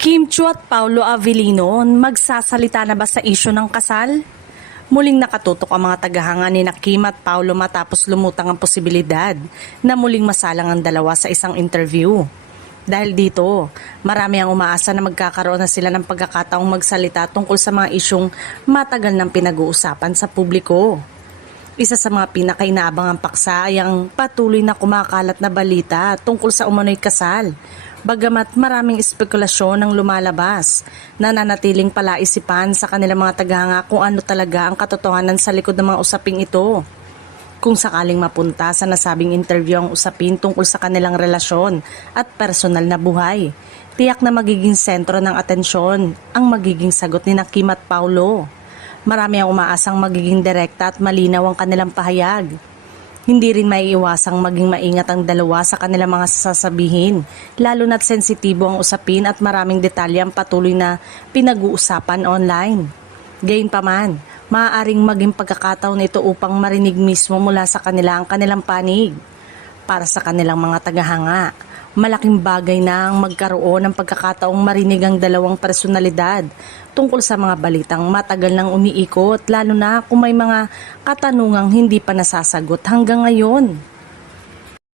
Kim Chiu at Paulo Avellino magsasalita na ba sa isyu ng kasal? Muling nakatutok ang mga tagahanga ni Kim at Paulo matapos lumutang ang posibilidad na muling masalang ang dalawa sa isang interview. Dahil dito, marami ang umaasa na magkakaroon na sila ng pagkakataong magsalita tungkol sa mga isyong matagal nang pinag-uusapan sa publiko. Isa sa mga pinakainaabangang paksa ay ang patuloy na kumakalat na balita tungkol sa umano'y kasal. Bagamat maraming espekulasyon ang lumalabas, nananatiling palaisipan sa kanilang mga tagahanga kung ano talaga ang katotohanan sa likod ng mga usaping ito. Kung sakaling mapunta sa nasabing interview ang usapin tungkol sa kanilang relasyon at personal na buhay, tiyak na magiging sentro ng atensyon ang magiging sagot ni Kim at Paulo. Marami ang umaasang magiging direkta at malinaw ang kanilang pahayag. Hindi rin maiiwasang maging maingat ang dalawa sa kanilang mga sasabihin, lalo na't sensitibo ang usapin at maraming detalye ang patuloy na pinag-uusapan online. Gayunpaman, maaaring maging pagkakataon nito upang marinig mismo mula sa kanila ang kanilang panig. Para sa kanilang mga tagahanga, malaking bagay na ang magkaroon ng pagkakataong marinig ang dalawang personalidad tungkol sa mga balitang matagal nang umiikot, lalo na kung may mga katanungang hindi pa nasasagot hanggang ngayon.